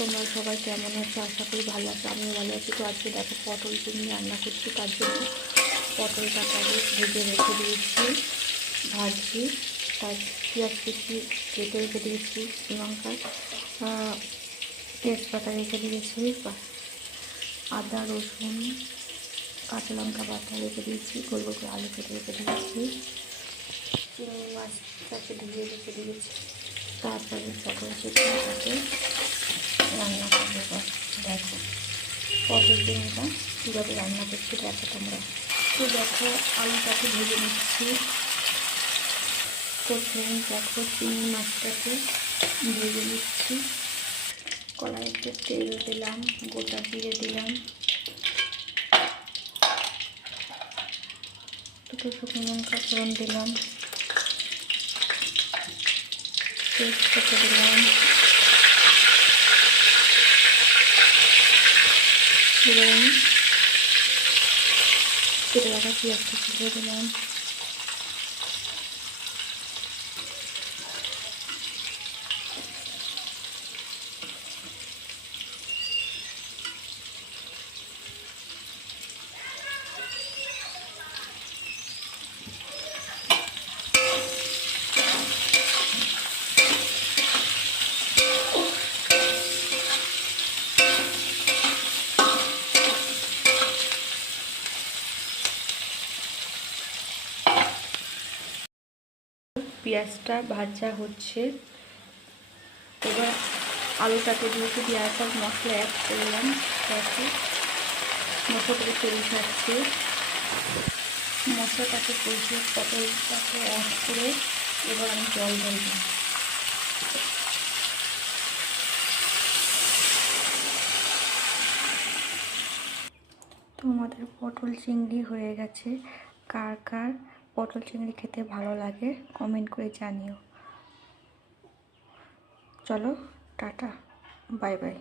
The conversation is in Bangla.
তোমরা সবাই কেমন আছো? আশা করি ভালো আছো। আমিও ভালো আছি। তো আজকে দেখো পটল চিংড়ি রান্না করছি। তার জন্য পটলটাকে আগে ভেজে রেখে দিয়েছি, ভাজছি। তার পেঁয়াজ কুচি কেটে রেখে দিয়েছি, লঙ্কা তেজপাতা রেখে দিয়েছি, আদা রসুন কাঁচা লঙ্কা বাটা রেখে দিয়েছি, গোল গোল করে আলু কেটে রেখে দিয়েছি, চিংড়ি মাছটাকে ধুয়ে রেখে দিয়েছি। তারপরে পটল চিংড়িটাকে রান্না করবো। দেখো পটল চিংড়িটা কীভাবে রান্না করছি দেখো তোমরা। তো দেখো আলুটাকে ভেজে নিচ্ছি। প্রথমে দেখো চিংড়ি মাছটাকে ভেজে নিচ্ছি। কড়াইতে তেল দিলাম, গোটা জিরে দিলাম, দুটো শুকনো লঙ্কা ফোড়ন দিলাম, তেজপাতা দিলাম, এবং কেটে রাখা পেঁয়াজটা ছেড়ে দিলাম। পেঁয়াজটা ভাজা হচ্ছে, এবার আলুটাকে ঢুকে দেওয়ার পর মশলা অ্যাড করলাম। মশলাটাকে কষাচ্ছি, মশলাটাকে কষিয়ে পটলটাকে অ্যাড করে এবার আমি জল ঢালব। তো আমাদের পটল চিংড়ি হয়ে গেছে। কার কার পটল চিংড়ি খেতে ভালো লাগে কমেন্ট করে জানিও। চলো টাটা, বাই বাই।